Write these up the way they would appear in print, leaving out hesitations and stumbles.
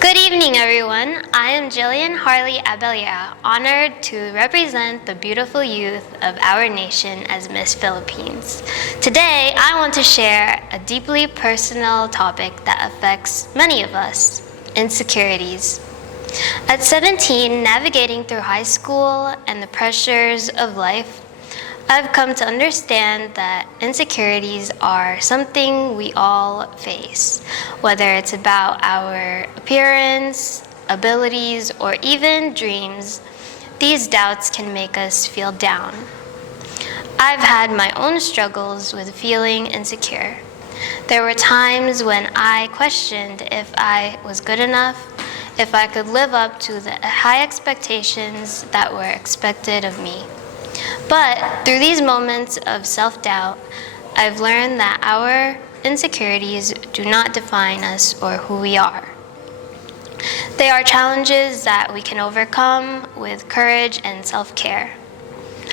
Good evening, everyone. I am Jillian Harley Abelia, honored to represent the beautiful youth of our nation as Miss Philippines. Today, I want to share a deeply personal topic that affects many of us: insecurities. At 17, navigating through high school and the pressures of life, I've come to understand that insecurities are something we all face, whether it's about our appearance, abilities, or even dreams. These doubts can make us feel down. I've had my own struggles with feeling insecure. There were times when I questioned if I was good enough, if I could live up to the high expectations that were expected of me. But through these moments of self-doubt, I've learned that our insecurities do not define us or who we are. They are challenges that we can overcome with courage and self-care.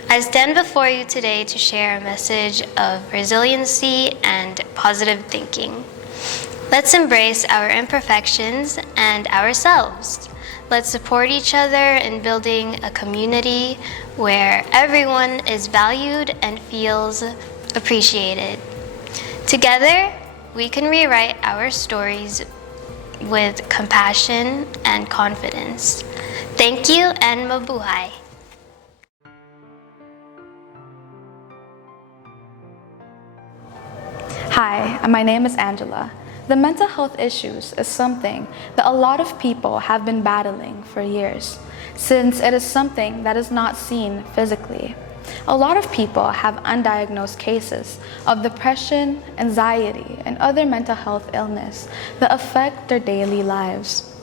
I stand before you today to share a message of resiliency and positive thinking. Let's embrace our imperfections and ourselves. Let's support each other in building a community where everyone is valued and feels appreciated. Together, we can rewrite our stories with compassion and confidence. Thank you and mabuhay. Hi, my name is Angela. The mental health issues is something that a lot of people have been battling for years, since it is something that is not seen physically. A lot of people have undiagnosed cases of depression, anxiety, and other mental health illness that affect their daily lives.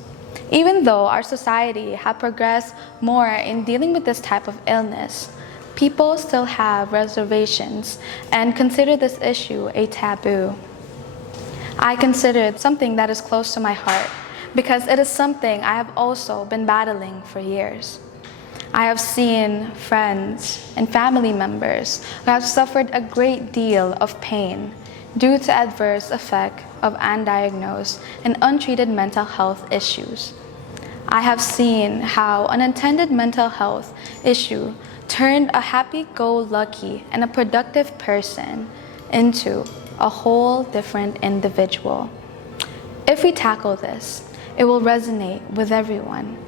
Even though our society has progressed more in dealing with this type of illness, people still have reservations and consider this issue a taboo. I consider it something that is close to my heart because it is something I have also been battling for years. I have seen friends and family members who have suffered a great deal of pain due to adverse effect of undiagnosed and untreated mental health issues. I have seen how unintended mental health issue turned a happy-go-lucky and a productive person into a whole different individual. If we tackle this, it will resonate with everyone,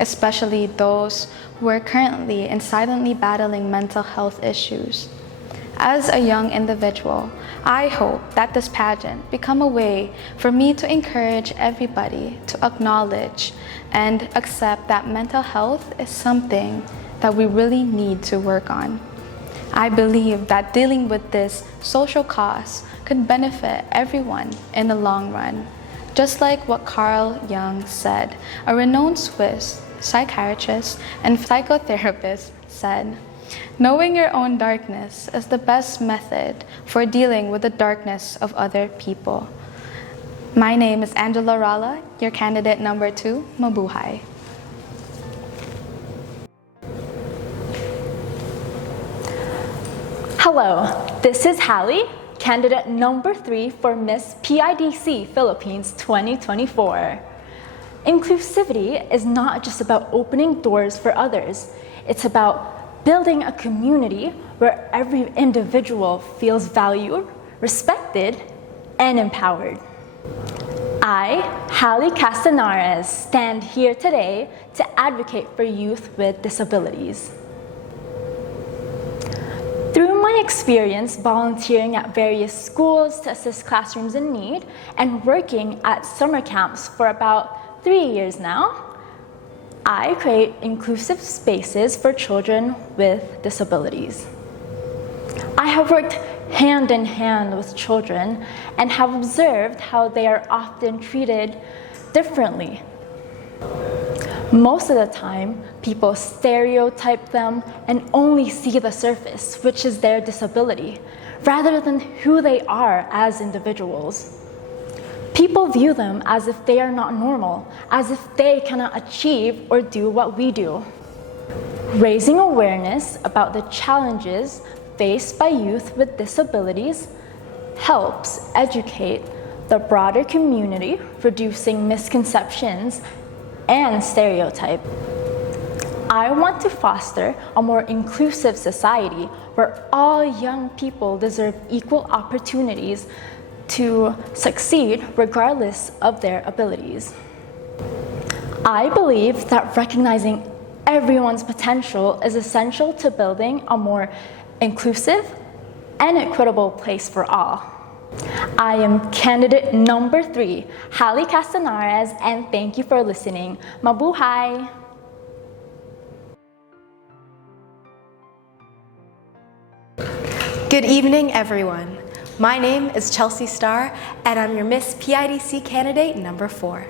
especially those who are currently and silently battling mental health issues. As a young individual, I hope that this pageant become a way for me to encourage everybody to acknowledge and accept that mental health is something that we really need to work on. I believe that dealing with this social cause could benefit everyone in the long run. Just like what Carl Jung said, a renowned Swiss psychiatrist and psychotherapist said, "Knowing your own darkness is the best method for dealing with the darkness of other people." My name is Angela Rala, your candidate number 2, mabuhay. Hello, this is Hallie, candidate number 3 for Miss Pidc Philippines 2024. Inclusivity is not just about opening doors for others. It's about building a community where every individual feels valued, respected, and empowered. I, Hallie Castanares, stand here today to advocate for youth with disabilities. Through my experience volunteering at various schools to assist classrooms in need and working at summer camps for about 3 years now, I create inclusive spaces for children with disabilities. I have worked hand in hand with children and have observed how they are often treated differently. Most of the time, people stereotype them and only see the surface, which is their disability, rather than who they are as individuals. People view them as if they are not normal, as if they cannot achieve or do what we do. Raising awareness about the challenges faced by youth with disabilities helps educate the broader community, reducing misconceptions and stereotype. I want to foster a more inclusive society where all young people deserve equal opportunities to succeed regardless of their abilities. I believe that recognizing everyone's potential is essential to building a more inclusive and equitable place for all. I am candidate number 3, Hallie Castanares, and thank you for listening. Mabuhay! Good evening, everyone. My name is Chelsea Starr, and I'm your Miss PIDC candidate number 4.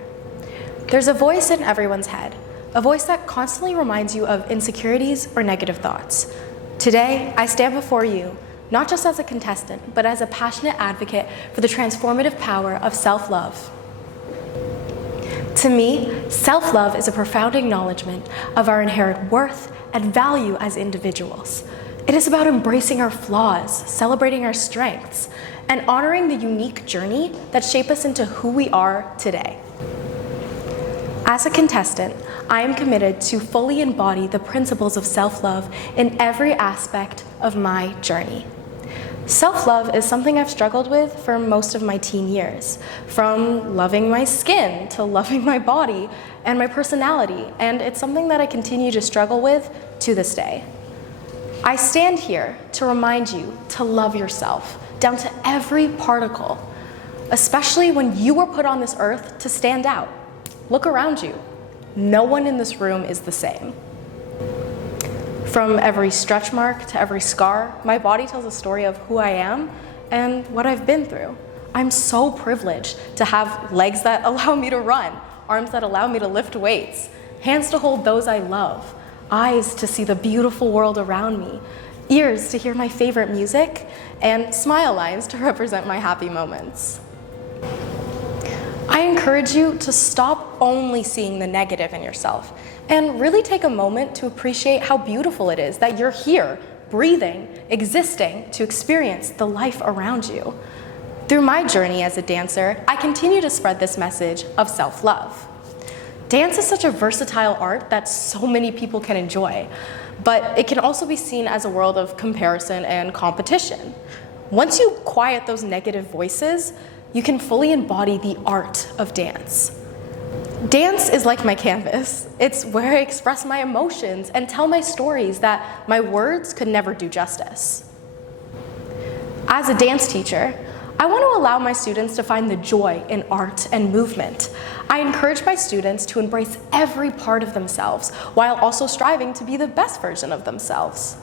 There's a voice in everyone's head, a voice that constantly reminds you of insecurities or negative thoughts. Today, I stand before you, not just as a contestant, but as a passionate advocate for the transformative power of self-love. To me, self-love is a profound acknowledgement of our inherent worth and value as individuals. It is about embracing our flaws, celebrating our strengths, and honoring the unique journey that shape us into who we are today. As a contestant, I am committed to fully embody the principles of self-love in every aspect of my journey. Self-love is something I've struggled with for most of my teen years, from loving my skin to loving my body and my personality, and it's something that I continue to struggle with to this day. I stand here to remind you to love yourself, down to every particle, especially when you were put on this earth to stand out. Look around you. No one in this room is the same. From every stretch mark to every scar, my body tells a story of who I am and what I've been through. I'm so privileged to have legs that allow me to run, arms that allow me to lift weights, hands to hold those I love, eyes to see the beautiful world around me, ears to hear my favorite music, and smile lines to represent my happy moments. I encourage you to stop only seeing the negative in yourself and really take a moment to appreciate how beautiful it is that you're here, breathing, existing to experience the life around you. Through my journey as a dancer, I continue to spread this message of self-love. Dance is such a versatile art that so many people can enjoy, but it can also be seen as a world of comparison and competition. Once you quiet those negative voices, you can fully embody the art of dance. Dance is like my canvas. It's where I express my emotions and tell my stories that my words could never do justice. As a dance teacher, I want to allow my students to find the joy in art and movement. I encourage my students to embrace every part of themselves while also striving to be the best version of themselves.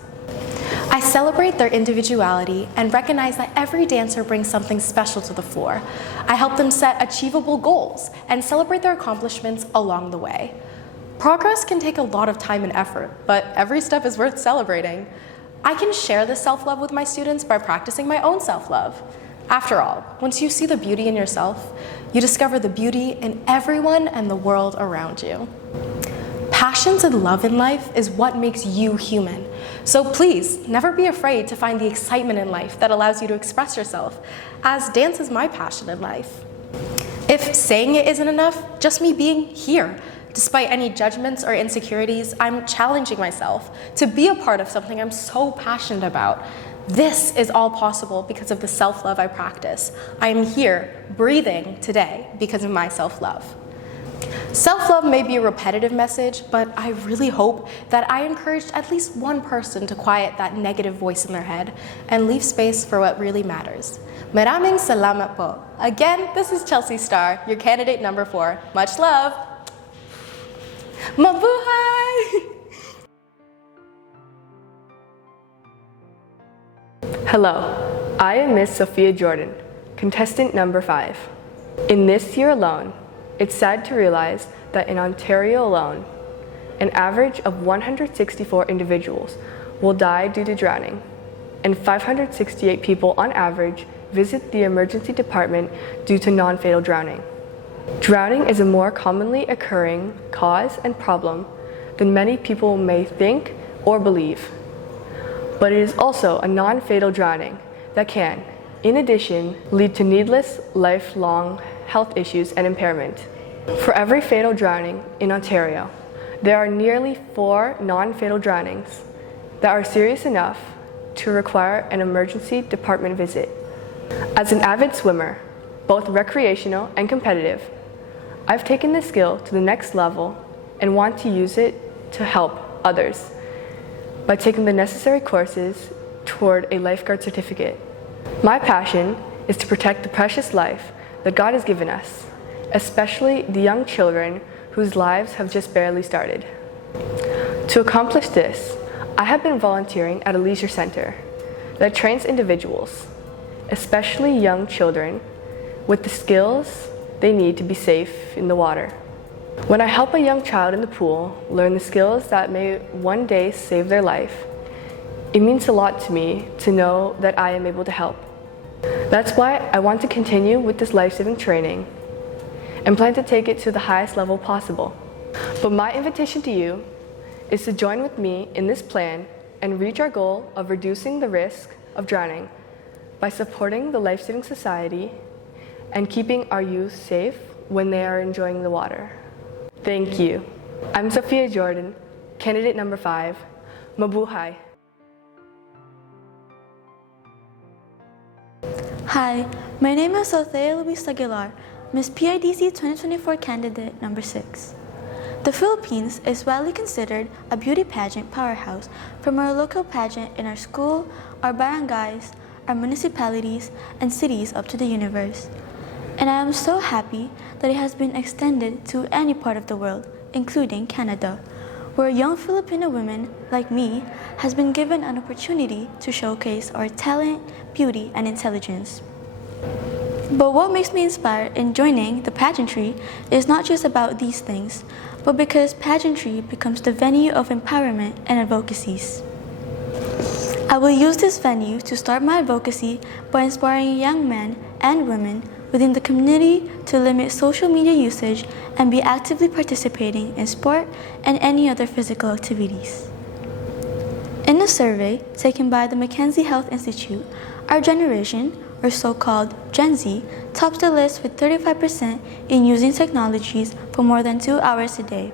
I celebrate their individuality and recognize that every dancer brings something special to the floor. I help them set achievable goals and celebrate their accomplishments along the way. Progress can take a lot of time and effort, but every step is worth celebrating. I can share this self-love with my students by practicing my own self-love. After all, once you see the beauty in yourself, you discover the beauty in everyone and the world around you. Passions and love in life is what makes you human. So please, never be afraid to find the excitement in life that allows you to express yourself, as dance is my passion in life. If saying it isn't enough, just me being here. Despite any judgments or insecurities, I'm challenging myself to be a part of something I'm so passionate about. This is all possible because of the self-love I practice. I am here, breathing today because of my self-love. Self-love may be a repetitive message, but I really hope that I encouraged at least one person to quiet that negative voice in their head and leave space for what really matters. Maraming salamat po. Again, this is Chelsea Starr, your candidate number 4. Much love! Mabuhay! Hello, I am Miss Sophia Jordan, contestant number 5. In this year alone, it's sad to realize that in Ontario alone, an average of 164 individuals will die due to drowning, and 568 people on average visit the emergency department due to non-fatal drowning. Drowning is a more commonly occurring cause and problem than many people may think or believe. But it is also a non-fatal drowning that can, in addition, lead to needless, lifelong health issues and impairment. For every fatal drowning in Ontario, there are nearly 4 non-fatal drownings that are serious enough to require an emergency department visit. As an avid swimmer, both recreational and competitive, I've taken this skill to the next level and want to use it to help others by taking the necessary courses toward a lifeguard certificate. My passion is to protect the precious life that God has given us, especially the young children whose lives have just barely started. To accomplish this, I have been volunteering at a leisure center that trains individuals, especially young children, with the skills they need to be safe in the water. When I help a young child in the pool learn the skills that may one day save their life, it means a lot to me to know that I am able to help. That's why I want to continue with this life-saving training and plan to take it to the highest level possible. But my invitation to you is to join with me in this plan and reach our goal of reducing the risk of drowning by supporting the Life-Saving Society and keeping our youth safe when they are enjoying the water. Thank you. I'm Sophia Jordan, candidate number 5. Mabuhay. Hi, my name is Althea Luis Aguilar, Miss PIDC 2024 candidate number 6. The Philippines is widely considered a beauty pageant powerhouse, from our local pageant in our school, our barangays, our municipalities, and cities up to the universe. And I am so happy that it has been extended to any part of the world, including Canada, where young Filipino women like me has been given an opportunity to showcase our talent, beauty, and intelligence. But what makes me inspired in joining the pageantry is not just about these things, but because pageantry becomes the venue of empowerment and advocacies. I will use this venue to start my advocacy by inspiring young men and women within the community to limit social media usage and be actively participating in sport and any other physical activities. In a survey taken by the Mackenzie Health Institute, our generation, or so-called Gen Z, tops the list with 35% in using technologies for more than 2 hours a day.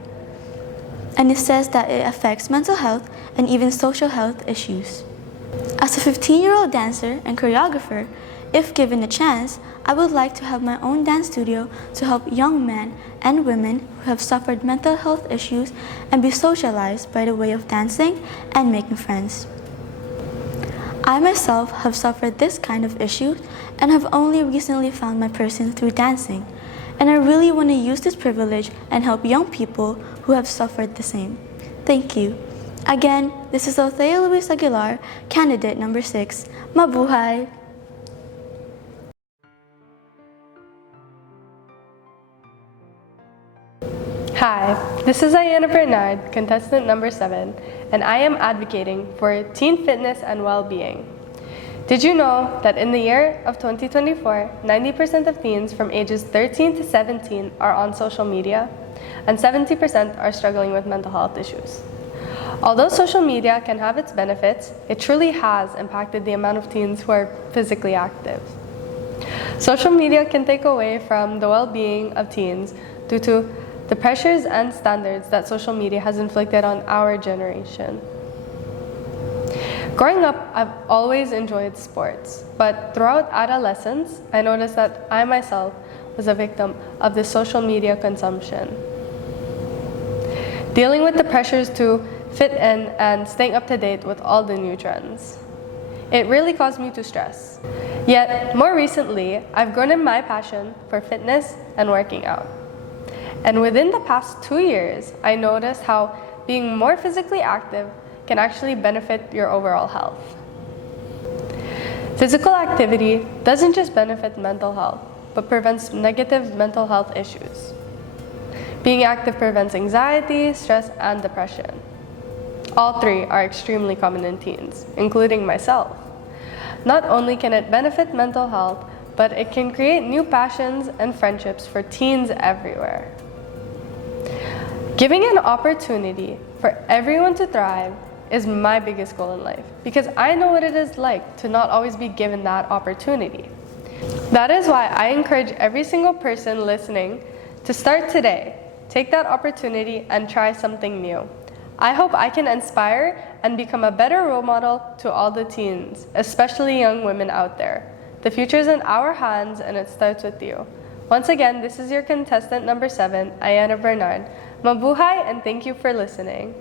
And it says that it affects mental health and even social health issues. As a 15-year-old dancer and choreographer, if given a chance, I would like to have my own dance studio to help young men and women who have suffered mental health issues and be socialized by the way of dancing and making friends. I myself have suffered this kind of issue and have only recently found my person through dancing, and I really want to use this privilege and help young people who have suffered the same. Thank you. Again, this is Althea Luis Aguilar, candidate number 6. Mabuhay! Hi, this is Ayanna Bernard, contestant number 7, and I am advocating for teen fitness and well-being. Did you know that in the year of 2024, 90% of teens from ages 13 to 17 are on social media, and 70% are struggling with mental health issues? Although social media can have its benefits, it truly has impacted the amount of teens who are physically active. Social media can take away from the well-being of teens due to the pressures and standards that social media has inflicted on our generation. Growing up, I've always enjoyed sports, but throughout adolescence, I noticed that I myself was a victim of the social media consumption. Dealing with the pressures to fit in and staying up to date with all the new trends. It really caused me to stress. Yet, more recently, I've grown in my passion for fitness and working out. And within the past 2 years, I noticed how being more physically active can actually benefit your overall health. Physical activity doesn't just benefit mental health, but prevents negative mental health issues. Being active prevents anxiety, stress, and depression. All 3 are extremely common in teens, including myself. Not only can it benefit mental health, but it can create new passions and friendships for teens everywhere. Giving an opportunity for everyone to thrive is my biggest goal in life because I know what it is like to not always be given that opportunity. That is why I encourage every single person listening to start today, take that opportunity and try something new. I hope I can inspire and become a better role model to all the teens, especially young women out there. The future is in our hands and it starts with you. Once again, this is your contestant number 7, Ayana Bernard. Mabuhay and thank you for listening.